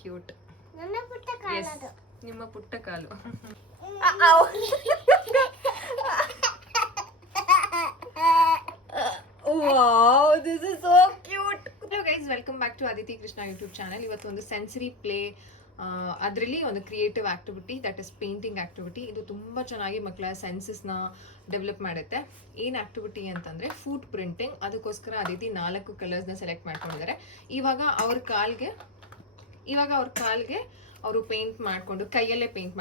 Cute. ನಿಮ್ಮ ಪುಟ್ಟ ಕಾಲು. Wow, this is so cute. Hello guys, welcome back to Aditi Krishna YouTube channel. ಇವತ್ತು ಒಂದು sensory play, ಅದರಲ್ಲಿ ಒಂದು creative activity, that is painting activity. ಇದು ತುಂಬ ಚೆನ್ನಾಗಿ ಮಕ್ಕಳ ಸೆನ್ಸಸ್ನ ಡೆವಲಪ್ ಮಾಡುತ್ತೆ. ಏನು ಆಕ್ಟಿವಿಟಿ ಅಂತಂದರೆ ಫುಟ್ ಪ್ರಿಂಟಿಂಗ್. ಅದಕ್ಕೋಸ್ಕರ ಅದಿತಿ 4 ಕಲರ್ಸ್ನ ಸೆಲೆಕ್ಟ್ ಮಾಡ್ಕೊಂಡಿದ್ದಾರೆ. ಇವಾಗ ಅವ್ರ ಕಾಲ್ಗೆ ಅವರು ಪೇಂಟ್ ಮಾಡಿಕೊಂಡು ಕೈಯಲ್ಲೇ ಪೇಂಟ್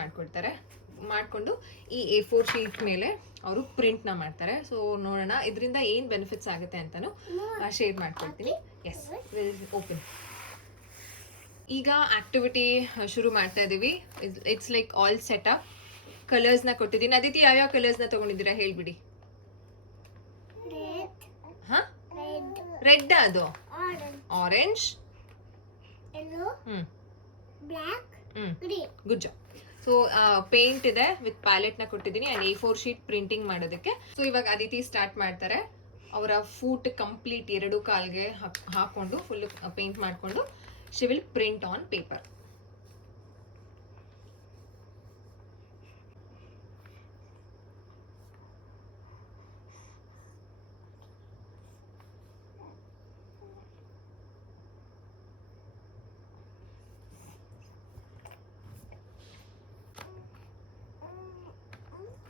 ಮಾಡಿಕೊಂಡು ಈ A4 ಶೀಟ್ ಮೇಲೆ ಅವರು ಪ್ರಿಂಟ್ನ ಮಾಡ್ತಾರೆ. ಸೊ ನೋಡೋಣ ಇದರಿಂದ ಏನು ಬೆನಿಫಿಟ್ಸ್ ಆಗುತ್ತೆ ಅಂತಲೂ ಶೇರ್ ಮಾಡ್ಕೊಳ್ತೀನಿ. Yes, will open. ಈಗ ಆಕ್ಟಿವಿಟಿ ಶುರು ಮಾಡ್ತಾ ಇದ್ದೀವಿ. It's like all setup. ಕಲರ್ಸ್ನ ಕೊಟ್ಟಿದ್ದೀನಿ. ಅದಿತಿ ಯಾವ್ಯಾವ ಕಲರ್ಸ್ನ ತೊಗೊಂಡಿದ್ದೀರಾ ಹೇಳ್ಬಿಡಿ. ಹಾಂ, ರೆಡ್, ಅದು orange, good job. So paint ಇದೆ ವಿತ್ ಪ್ಯಾಲೆಟ್ನ ಕೊಟ್ಟಿದ್ದೀನಿ. ಆ್ಯಂಡ್ A4 ಶೀಟ್ ಪ್ರಿಂಟಿಂಗ್ ಮಾಡೋದಕ್ಕೆ. ಸೊ ಇವಾಗ ಅದಿತಿ ಸ್ಟಾರ್ಟ್ ಮಾಡ್ತಾರೆ. ಅವರ ಫೂಟ್ ಕಂಪ್ಲೀಟ್ 2 ಕಾಲ್ಗೆ ಹಾಕೊಂಡು ಫುಲ್ ಪೇಂಟ್ ಮಾಡಿಕೊಂಡು she will print on paper.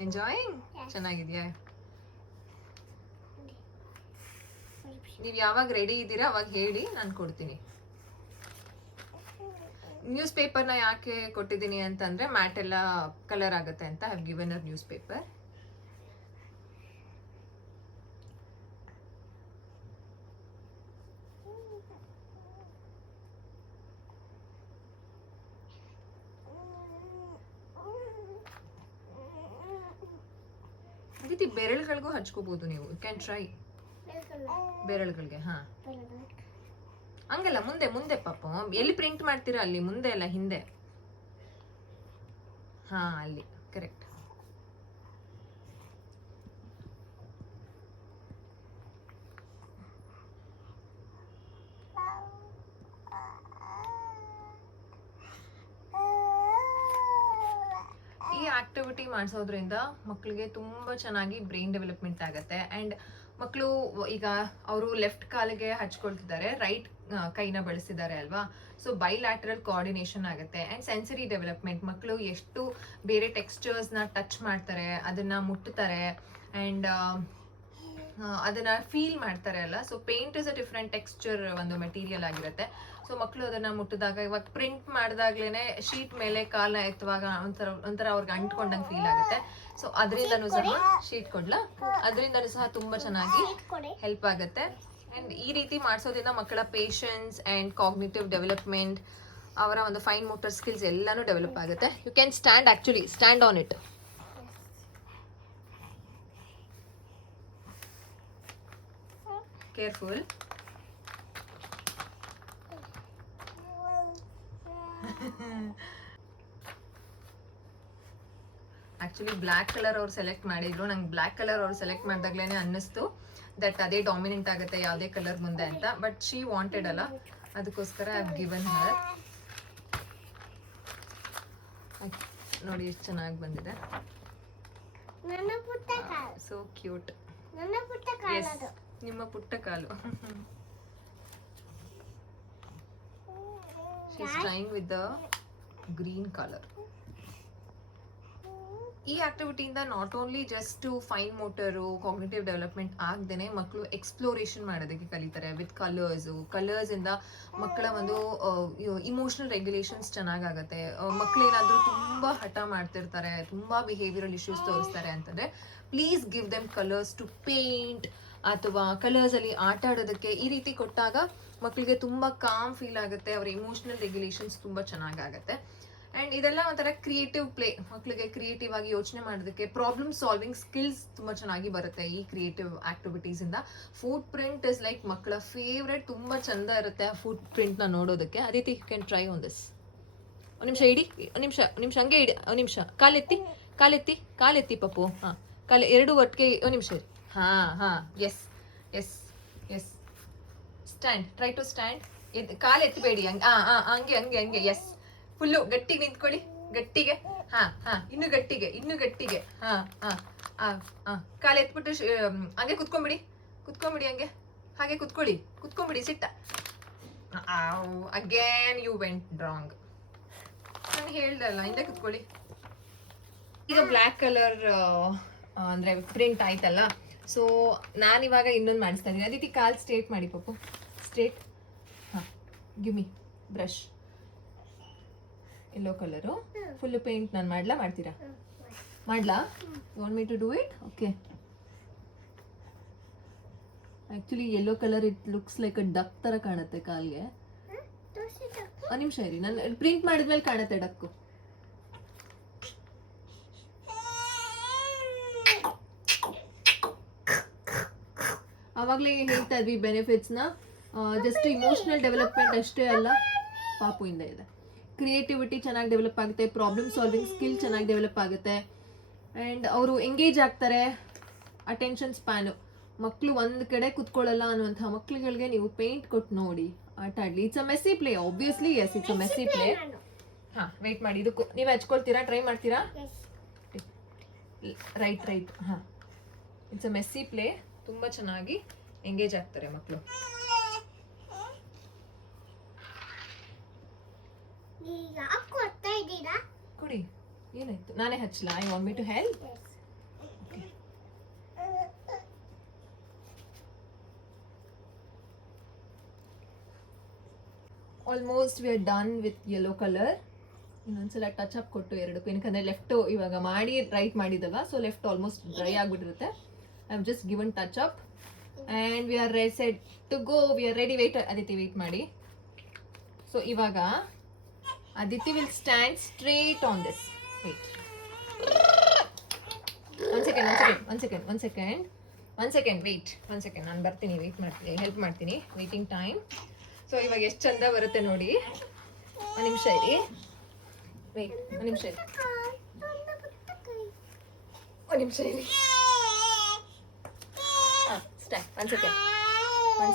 Enjoying? ಚೆನ್ನಾಗಿದೆಯಾ? ನೀವು ಯಾವಾಗ ರೆಡಿ ಇದ್ದೀರಾ ಅವಾಗ ಹೇಳಿ, ನಾನು ಕೊಡ್ತೀನಿ. ನ್ಯೂಸ್ ಪೇಪರ್ನ ಯಾಕೆ ಕೊಟ್ಟಿದ್ದೀನಿ ಅಂತಂದ್ರೆ ಮ್ಯಾಟ್ ಎಲ್ಲ ಕಲರ್ ಆಗುತ್ತೆ ಅಂತ. Have given a newspaper. Aditi ಬೆರಳುಗಳಿಗೂ ಹಚ್ಕೋಬಹುದು ನೀವು. ಯು ಕ್ಯಾನ್ ಟ್ರೈ ಬೆರಳುಗಳಿಗೆ. ಹಾ, ಹಂಗಲ್ಲ, ಮುಂದೆ ಪಾಪ. ಎಲ್ಲಿ ಪ್ರಿಂಟ್ ಮಾಡ್ತೀರಾ ಅಲ್ಲಿ, ಮುಂದೆ ಅಲ್ಲ ಹಿಂದೆ. ಹಾ, ಅಲ್ಲಿ ಕರೆಕ್ಟ್. ಈ ಆಕ್ಟಿವಿಟಿ ಮಾಡಿಸೋದ್ರಿಂದ ಮಕ್ಕಳಿಗೆ ತುಂಬ ಚೆನ್ನಾಗಿ ಬ್ರೈನ್ ಡೆವಲಪ್ಮೆಂಟ್ ಆಗುತ್ತೆ. ಆ್ಯಂಡ್ ಮಕ್ಕಳು ಈಗ ಅವರು ಲೆಫ್ಟ್ ಕಾಲಿಗೆ ಹಚ್ಕೊಳ್ತಿದ್ದಾರೆ, ರೈಟ್ ಕೈನ ಬಳಸ್ತಿದ್ದಾರೆ ಅಲ್ವಾ. ಸೊ ಬೈಲ್ಯಾಟ್ರಲ್ ಕೋಆರ್ಡಿನೇಷನ್ ಆಗುತ್ತೆ. And sensory development. ಮಕ್ಕಳು ಎಷ್ಟು ಬೇರೆ ಟೆಕ್ಸ್ಚರ್ಸ್ನ ಟಚ್ ಮಾಡ್ತಾರೆ, ಅದನ್ನು ಮುಟ್ಟುತ್ತಾರೆ, ಆ್ಯಂಡ್ ಅದನ್ನು ಫೀಲ್ ಮಾಡ್ತಾರೆ ಅಲ್ಲ. So paint is a different texture ಒಂದು ಮೆಟೀರಿಯಲ್ ಆಗಿರುತ್ತೆ. ಸೊ ಮಕ್ಕಳು ಅದನ್ನು ಮುಟ್ಟಿದಾಗ, ಇವಾಗ ಪ್ರಿಂಟ್ ಮಾಡಿದಾಗ್ಲೇ ಶೀಟ್ ಮೇಲೆ ಕಾಲ ಎತ್ತುವಾಗ ಒಂಥರ ಅವ್ರಿಗೆ ಅಂಟ್ಕೊಂಡಂಗೆ ಫೀಲ್ ಆಗುತ್ತೆ. ಸೊ ಅದರಿಂದನೂ ಸಹ ಅದರಿಂದನೂ ಸಹ ತುಂಬ ಚೆನ್ನಾಗಿ ಹೆಲ್ಪ್ ಆಗುತ್ತೆ. ಆ್ಯಂಡ್ ಈ ರೀತಿ ಮಾಡಿಸೋದ್ರಿಂದ ಮಕ್ಕಳ ಪೇಷನ್ಸ್ ಆ್ಯಂಡ್ ಕಾಗ್ನಿಟಿವ್ ಡೆವಲಪ್ಮೆಂಟ್, ಅವರ ಒಂದು ಫೈನ್ ಮೋಟರ್ ಸ್ಕಿಲ್ಸ್ ಎಲ್ಲನೂ ಡೆವಲಪ್ ಆಗುತ್ತೆ. You can stand on it. Careful. Actually black colour ಅವ್ರು ಸೆಲೆಕ್ಟ್ ಮಾಡಿದ್ರು. ನಂಗೆ ಬ್ಲ್ಯಾಕ್ ಕಲರ್ ಅವ್ರು ಸೆಲೆಕ್ಟ್ ಮಾಡಿದಾಗ್ಲೇ ಅನ್ನಿಸ್ತು ದಟ್ ಅದೇ ಡಾಮಿನೆಂಟ್ ಆಗುತ್ತೆ ಯಾವುದೇ ಕಲರ್ ಮುಂದೆ ಅಂತ. ಬಟ್ ಶಿ ವಾಂಟೆಡ್ ಅಲ್ಲ, ಅದಕ್ಕೋಸ್ಕರ ಐ ಹ್ಯಾವ್ ಗಿವನ್ ಹರ್. ನೋಡಿ ಎಷ್ಟು ಚೆನ್ನಾಗಿ ಬಂದಿದೆ. So cute. ನಿಮ್ಮ ಪುಟ್ಟ ಕಾಲು. She is trying with the green colour. ಈ ಆಕ್ಟಿವಿಟಿಯಿಂದ not only just fine motor cognitive development ಆಗದೇನೆ ಮಕ್ಕಳು ಎಕ್ಸ್ಪ್ಲೋರೇಷನ್ ಮಾಡೋದಕ್ಕೆ ಕಲಿತಾರೆ ವಿತ್ ಕಲರ್ಸಿಂದ ಮಕ್ಕಳ ಒಂದು ಇಮೋಷನಲ್ ರೆಗ್ಯುಲೇಷನ್ಸ್ ಚೆನ್ನಾಗಾಗುತ್ತೆ. ಮಕ್ಕಳೇನಾದರೂ ತುಂಬ ಹಠ ಮಾಡ್ತಿರ್ತಾರೆ, ತುಂಬ ಬಿಹೇವಿಯರಲ್ ಇಶ್ಯೂಸ್ ತೋರಿಸ್ತಾರೆ ಅಂತಂದರೆ please give them colours to paint, ಅಥವಾ ಕಲರ್ಸಲ್ಲಿ ಆಟ ಆಡೋದಕ್ಕೆ. ಈ ರೀತಿ ಕೊಟ್ಟಾಗ ಮಕ್ಕಳಿಗೆ ತುಂಬ ಕಾಮ್ ಫೀಲ್ ಆಗುತ್ತೆ, ಅವರ ಇಮೋಷನಲ್ ರೆಗ್ಯುಲೇಷನ್ಸ್ ತುಂಬ ಚೆನ್ನಾಗಾಗುತ್ತೆ. ಆ್ಯಂಡ್ ಇದೆಲ್ಲ ಒಂಥರ ಕ್ರಿಯೇಟಿವ್ ಪ್ಲೇ. ಮಕ್ಕಳಿಗೆ ಕ್ರಿಯೇಟಿವ್ ಆಗಿ ಯೋಚನೆ ಮಾಡೋದಕ್ಕೆ, ಪ್ರಾಬ್ಲಮ್ ಸಾಲ್ವಿಂಗ್ ಸ್ಕಿಲ್ಸ್ ತುಂಬ ಚೆನ್ನಾಗಿ ಬರುತ್ತೆ ಈ ಕ್ರಿಯೇಟಿವ್ ಆಕ್ಟಿವಿಟೀಸಿಂದ. ಫುಟ್ ಪ್ರಿಂಟ್ ಇಸ್ ಲೈಕ್ ಮಕ್ಕಳ ಫೇವ್ರೆಟ್. ತುಂಬ ಚಂದ ಇರುತ್ತೆ ಆ ಫುಟ್ ಪ್ರಿಂಟ್ನ ನೋಡೋದಕ್ಕೆ. Aditi, you can try on this. ಒಂದು ನಿಮಿಷ ಇಡಿ, ಒಂದು ನಿಮಿಷ ಹಂಗೆ ಇಡಿ. ಒಂದು ನಿಮಿಷ ಕಾಲೆತ್ತಿ ಪಪ್ಪು. ಹಾಂ, ಎರಡು ಒಟ್ಟಿಗೆ. ಒಂದು ನಿಮಿಷ. ಹಾಂ, yes. Stand. Try to stand. ಕಾಲು ಎತ್ತಬೇಡಿ, ಹಂಗೆ ಹಂಗೆ ಹಂಗೆ. ಎಸ್, ಫುಲ್ಲು ಗಟ್ಟಿಗೆ ನಿಂತ್ಕೊಳ್ಳಿ, ಗಟ್ಟಿಗೆ. ಇನ್ನು ಗಟ್ಟಿಗೆ, ಇನ್ನು ಗಟ್ಟಿಗೆ. ಕಾಲು ಎತ್ಬಿಟ್ಟು ಹಂಗೆ ಕುತ್ಕೊಂಬಿಡಿ, ಹಂಗೆ ಹಾಗೆ ಕುತ್ಕೊಂಬಿಡಿ ಸಿಟ್ಟ. Again you went wrong. ನಾನು ಹೇಳ್ದಲ್ಲ, ಹಿಂದೆ ಕುತ್ಕೊಳ್ಳಿ. ಈಗ ಬ್ಲ್ಯಾಕ್ ಕಲರ್ ಅಂದ್ರೆ ಪ್ರಿಂಟ್ ಆಯ್ತಲ್ಲ, ಸೊ ನಾನಿವಾಗ ಇನ್ನೊಂದು ಮಾಡಿಸ್ತಾ ಇದ್ದೀನಿ. ಅದಿತಿ ಕಾಲ್ ಸ್ಟ್ರೇಟ್ ಮಾಡಿ ಪಾಪು, straight. Give me brush. Yellow colour full paint ನಾನು ಮಾಡ್ತೀರಾ? ಮಾಡ್ಲಾ? You want me to do it? Okay. Actually yellow colour it looks like a duck ಥರ ಕಾಣುತ್ತೆ ಕಾಲ್ಗೆ. ಒಂದು ನಿಮಿಷ ಇರಿ, ನಾನು ಪ್ರಿಂಟ್ ಮಾಡಿದ್ಮೇಲೆ ಕಾಣುತ್ತೆ ಡಕ್ಕು. ಆವಾಗಲೇ ಹೇಳ್ತಾ ಇದ್ವಿ ಬೆನಿಫಿಟ್ಸ್ನ. ಜಸ್ಟ್ ಇಮೋಷ್ನಲ್ ಡೆವಲಪ್ಮೆಂಟ್ ಅಷ್ಟೇ ಅಲ್ಲ, ಪಾಪುಯಿಂದ ಇದೆ. ಕ್ರಿಯೇಟಿವಿಟಿ ಚೆನ್ನಾಗಿ ಡೆವಲಪ್ ಆಗುತ್ತೆ, ಪ್ರಾಬ್ಲಮ್ ಸಾಲ್ವಿಂಗ್ ಸ್ಕಿಲ್ ಚೆನ್ನಾಗಿ ಡೆವಲಪ್ ಆಗುತ್ತೆ, ಆ್ಯಂಡ್ ಅವರು ಎಂಗೇಜ್ ಆಗ್ತಾರೆ. ಅಟೆನ್ಷನ್ ಸ್ಪ್ಯಾನು, ಮಕ್ಕಳು ಒಂದು ಕಡೆ ಕುತ್ಕೊಳ್ಳಲ್ಲ ಅನ್ನುವಂಥ ಮಕ್ಕಳುಗಳಿಗೆ ನೀವು ಪೇಂಟ್ ಕೊಟ್ಟು ನೋಡಿ ಆಟ ಆಡಲಿ. It's a messy play, obviously. Yes, it's a messy play. Wait ಮಾಡಿ, ಇದಕ್ಕೂ ನೀವು ಹಚ್ಕೊಳ್ತೀರಾ? ಟ್ರೈ ಮಾಡ್ತೀರಾ? Right. It's a messy play. ತುಂಬ ಚೆನ್ನಾಗಿ ಎಂಗೇಜ್ ಆಗ್ತಾರೆ ಮಕ್ಕಳು. ಕೊಡಿ, ಏನಾಯ್ತು? ನಾನೇ ಹಚ್ಚಲಾ? I want me to help? Almost we are done with yellow colour. ಇನ್ನೊಂದ್ಸಲ ಟಚ್ ಅಪ್ ಕೊಟ್ಟು ಎರಡಕ್ಕೂ, ಏನಕ್ಕಂದ್ರೆ ಲೆಫ್ಟ್ ಇವಾಗ ಮಾಡಿ ರೈಟ್ ಮಾಡಿದಲ್ವಾ, ಸೊ ಲೆಫ್ಟ್ ಆಲ್ಮೋಸ್ಟ್ ಡ್ರೈ ಆಗಿಬಿಟ್ಟಿರುತ್ತೆ. I have just given touch up and we are set to go. We are ready. Wait Aditi, wait ಮಾಡಿ. So ಇವಾಗ Aditi will stand straight on this. Wait one second, wait one second. ನಾನು ಬರ್ತೀನಿ, wait ಮಾಡ್ತೀನಿ, help ಮಾಡ್ತೀನಿ. Waiting time. So ಇವಾಗ ಎಷ್ಟು ಚಂದ ಬರುತ್ತೆ ನೋಡಿ. ಒಂದು ನಿಮಿಷ ಇರಿ, ವೇಟ್, ಒಂದು ನಿಮಿಷ ಇರಿ. ಸ್ಟಾರ್ಟ್. One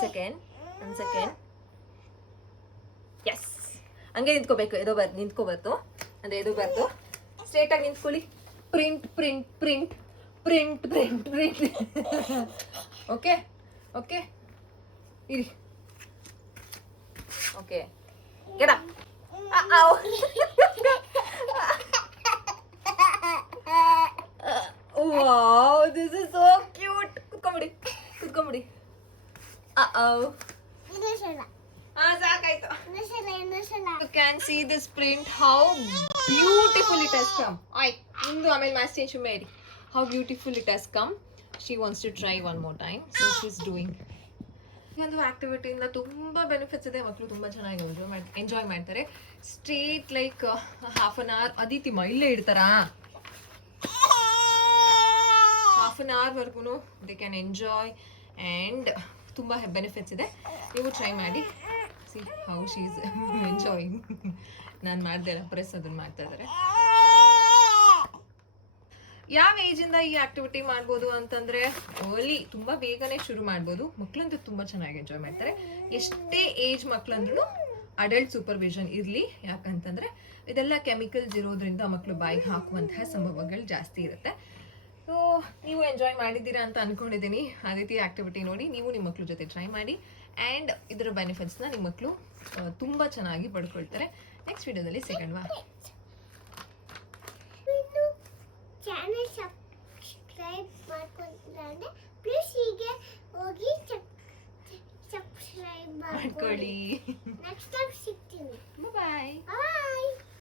second. ಎಸ್, ಹಂಗೆ ನಿಂತ್ಕೋಬೇಕು. ನಿಂತ್ಕೋಬಾರ್ದು ಅಂದರೆ ಎದೋಬಾರ್ದು. ಸ್ಟ್ರೇಟಾಗಿ ನಿಂತ್ಕೊಳ್ಳಿ. ಪ್ರಿಂಟ್. ಓಕೆ ಇರಿ. Okay, get up. Wow, this is so cute. ಕುತ್ಕೊಂಬಿಡಿ. ಸಾಕಾಯ್ತು. You can see this print, how beautiful it has come. ಇಂದು ಆಮೇಲೆ ಮ್ಯಾಚ್ ಚೇಂಜ್ ಮಾಡಿ. How beautiful it has come. She wants to try one more time, so she's doing. ಈ ಒಂದು ಆಕ್ಟಿವಿಟಿಯಿಂದ ತುಂಬ benefits ಇದೆ. ಮಕ್ಕಳು ತುಂಬ ಚೆನ್ನಾಗಿ ಎಂಜಾಯ್ ಮಾಡ್ತಾರೆ. Straight like half an hour. Aditi ಇಲ್ಲೇ ಇಡ್ತಾರಾ? ಹಾಫ್ ಅನ್ ಅವರ್ವರೆಗೂ ದೇ ಕ್ಯಾನ್ ಎಂಜಾಯ್ ಆ್ಯಂಡ್ ತುಂಬ ಬೆನಿಫಿಟ್ಸ್ ಇದೆ. ನೀವು ಟ್ರೈ ಮಾಡಿ. See how she is enjoying. ನಾನು ಮಾಡ್ದೆ ಅಲ್ಲ, ಪ್ರೆಸ್ ಅದನ್ನು ಮಾಡ್ತಾ ಇದ್ದಾರೆ. ಯಾವ ಏಜಿಂದ ಈ ಆಕ್ಟಿವಿಟಿ ಮಾಡ್ಬೋದು ಅಂತಂದರೆ, ಅರ್ಲಿ, ತುಂಬ ಬೇಗನೆ ಶುರು ಮಾಡ್ಬೋದು. ಮಕ್ಕಳಂತೂ ತುಂಬ ಚೆನ್ನಾಗಿ ಎಂಜಾಯ್ ಮಾಡ್ತಾರೆ. ಎಷ್ಟೇ ಏಜ್ ಮಕ್ಕಳಂದ್ರೂ ಅಡಲ್ಟ್ ಸೂಪರ್ವಿಷನ್ ಇರಲಿ. ಯಾಕಂತಂದರೆ ಇದೆಲ್ಲ ಕೆಮಿಕಲ್ಸ್ ಇರೋದ್ರಿಂದ ಮಕ್ಕಳು ಬಾಯಿಗೆ ಹಾಕುವಂತಹ ಸಂಭವಗಳು ಜಾಸ್ತಿ ಇರುತ್ತೆ. ಸೊ ನೀವು ಎಂಜಾಯ್ ಮಾಡಿದ್ದೀರಾ ಅಂತ ಅಂದ್ಕೊಂಡಿದ್ದೀನಿ. ಆ ರೀತಿ ಆಕ್ಟಿವಿಟಿ ನೋಡಿ ನೀವು ನಿಮ್ಮ ಮಕ್ಕಳ ಜೊತೆ ಟ್ರೈ ಮಾಡಿ, ಆ್ಯಂಡ್ ಇದರ ಬೆನಿಫಿಟ್ಸ್ನ ನಿಮ್ಮ ಮಕ್ಕಳು ತುಂಬ ಚೆನ್ನಾಗಿ ಪಡ್ಕೊಳ್ತಾರೆ. ನೆಕ್ಸ್ಟ್ ವಿಡಿಯೋದಲ್ಲಿ ಸಿಗೋಣ. ಚಾನೆಲ್ ಸಬ್ಸ್ಕ್ರೈಬ್ ಮಾಡ್ಕೊಂಡ್ರೆ ಪ್ಲೀಸ್ ಹೀಗೆ ಹೋಗಿ ಸಬ್ಸ್ಕ್ರೈಬ್ ಮಾಡ್ಕೊಳ್ಳಿ. ನೆಕ್ಸ್ಟ್ ಟೈಮ್ ಸಿಗ್ತೀನಿ. ಬಾಯ್.